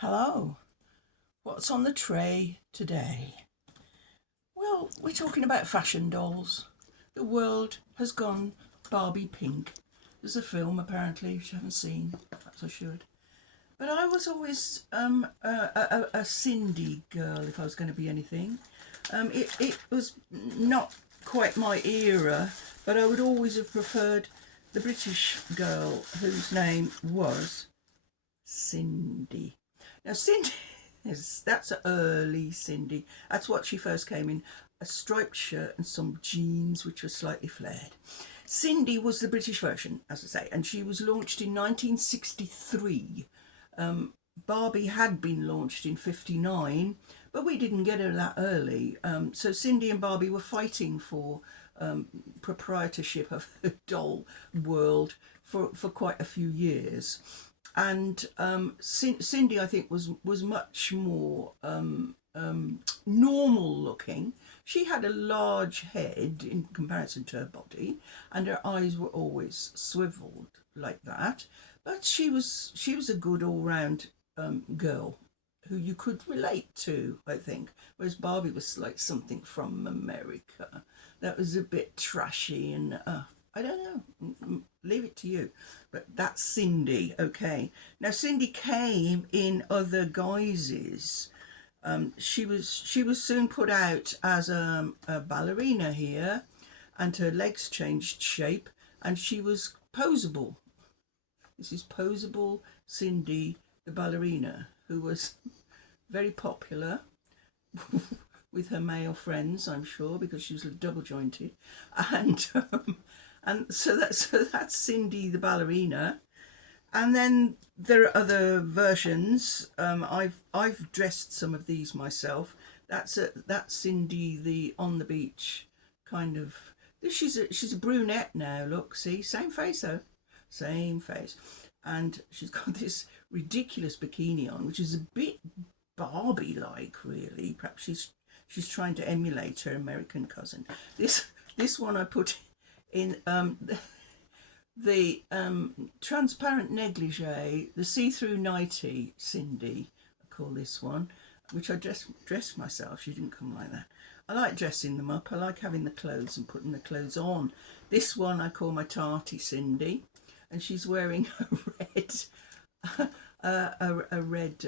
Hello, what's on the tray today? Well, we're talking about fashion dolls. The world has gone Barbie pink. There's a film apparently, which I haven't seen, perhaps I should. But I was always a Sindy girl if I was going to be anything. It was not quite my era, but I would always have preferred the British girl whose name was Sindy. Now, Sindy, that's early Sindy. That's what she first came in, a striped shirt and some jeans which were slightly flared. Sindy was the British version, as I say, and she was launched in 1963. Barbie had been launched in 59, but we didn't get her that early. So Sindy and Barbie were fighting for proprietorship of the doll world for quite a few years. And Sindy, I think, was much more normal looking. She had a large head in comparison to her body, and her eyes were always swiveled like that. But she was a good all round girl who you could relate to, I think. Whereas Barbie was like something from America that was a bit trashy and I don't know. Leave it to you. But that's Sindy. Okay. Now Sindy came in other guises. She was soon put out as a ballerina here, and her legs changed shape, and she was posable. This is posable Sindy, the ballerina, who was very popular with her male friends, I'm sure, because she was double jointed, and and so that's Sindy the ballerina. And then there are other versions. I've dressed some of these myself. That's Sindy the on the beach kind of. She's a brunette now. Look, see, same face though, same face, and she's got this ridiculous bikini on, which is a bit Barbie-like, really. Perhaps she's trying to emulate her American cousin. This one I put in the transparent negligee, the see-through nightie, Sindy, I call this one, which I dressed myself. She didn't come like that. I like dressing them up. I like having the clothes and putting the clothes on. This one I call my tarty Sindy, and she's wearing a red, a red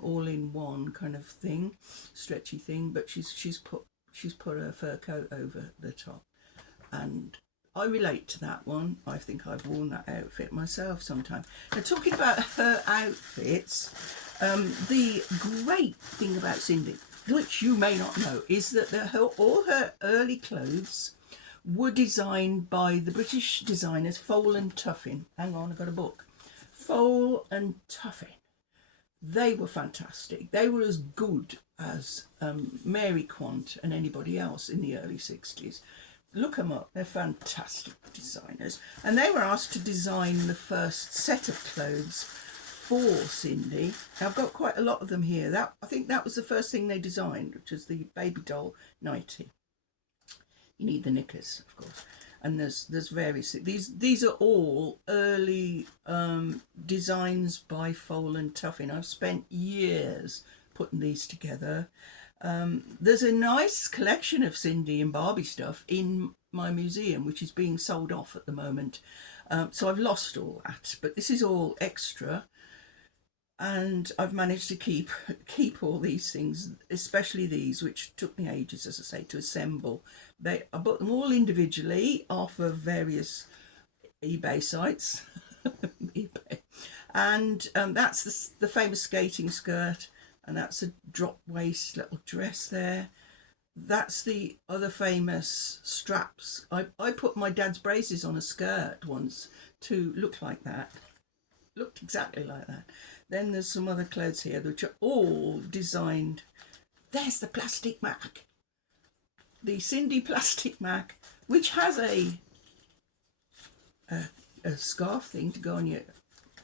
all-in-one kind of thing, stretchy thing. But she's put a fur coat over the top, and I relate to that one. I think I've worn that outfit myself sometime. Now, talking about her outfits, the great thing about Sindy, which you may not know, is that all her early clothes were designed by the British designers Fole and Tuffin. Hang on, I've got a book. Fole and Tuffin. They were fantastic. They were as good as Mary Quant and anybody else in the early 60s. Look them up. They're fantastic designers. And they were asked to design the first set of clothes for Sindy. Now, I've got quite a lot of them here. I think that was the first thing they designed, which was the baby doll nightie. You need the knickers, of course. And there's various. These are all early designs by Fole and Tuffin. I've spent years putting these together. There's a nice collection of Sindy and Barbie stuff in my museum, which is being sold off at the moment. So I've lost all that, but this is all extra, and I've managed to keep all these things, especially these, which took me ages, as I say, to assemble. I bought them all individually off of various eBay sites, eBay, and that's the famous skating skirt. And that's a drop waist little dress there. That's the other famous straps. I put my dad's braces on a skirt once to look like that. Looked exactly like that. Then there's some other clothes here which are all designed. There's the plastic Mac. The Sindy plastic Mac, which has a scarf thing to go on your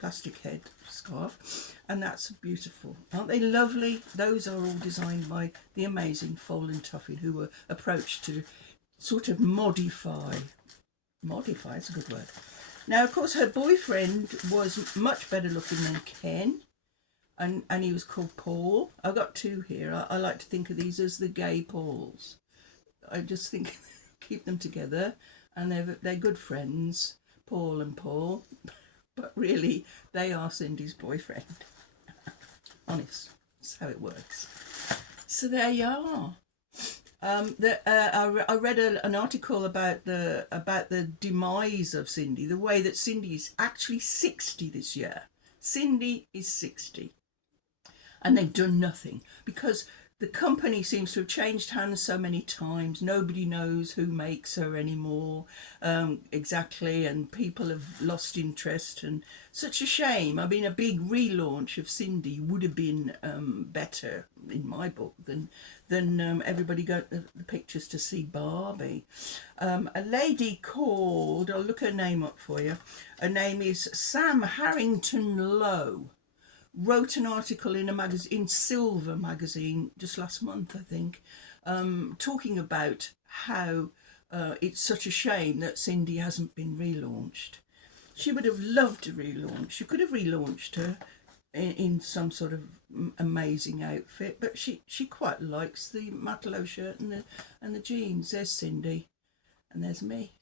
plastic head scarf, and that's beautiful. Aren't they lovely? Those are all designed by the amazing Fole and Tuffin, who were approached to sort of modify, it's a good word. Now, of course, her boyfriend was much better looking than Ken, and he was called Paul. I've got two here. I like to think of these as the gay Pauls. I just think keep them together, and they're good friends, Paul and Paul, but really they are Cindy's boyfriend. Honest, that's how it works. So there you are. I read an article about the demise of Sindy, the way that Sindy is actually 60 this year. Sindy is 60, and they've done nothing because the company seems to have changed hands so many times. Nobody knows who makes her anymore, exactly, and people have lost interest. And such a shame. I mean, a big relaunch of Sindy would have been better in my book than everybody got the pictures to see Barbie. A lady called, I'll look her name up for you. Her name is Sam Harrington Lowe. Wrote an article in a magazine, in Silver magazine, just last month, I think, talking about how it's such a shame that Sindy hasn't been relaunched. She would have loved a relaunch. You could have relaunched her in some sort of amazing outfit, but she quite likes the matelot shirt and the jeans. There's Sindy, and there's me.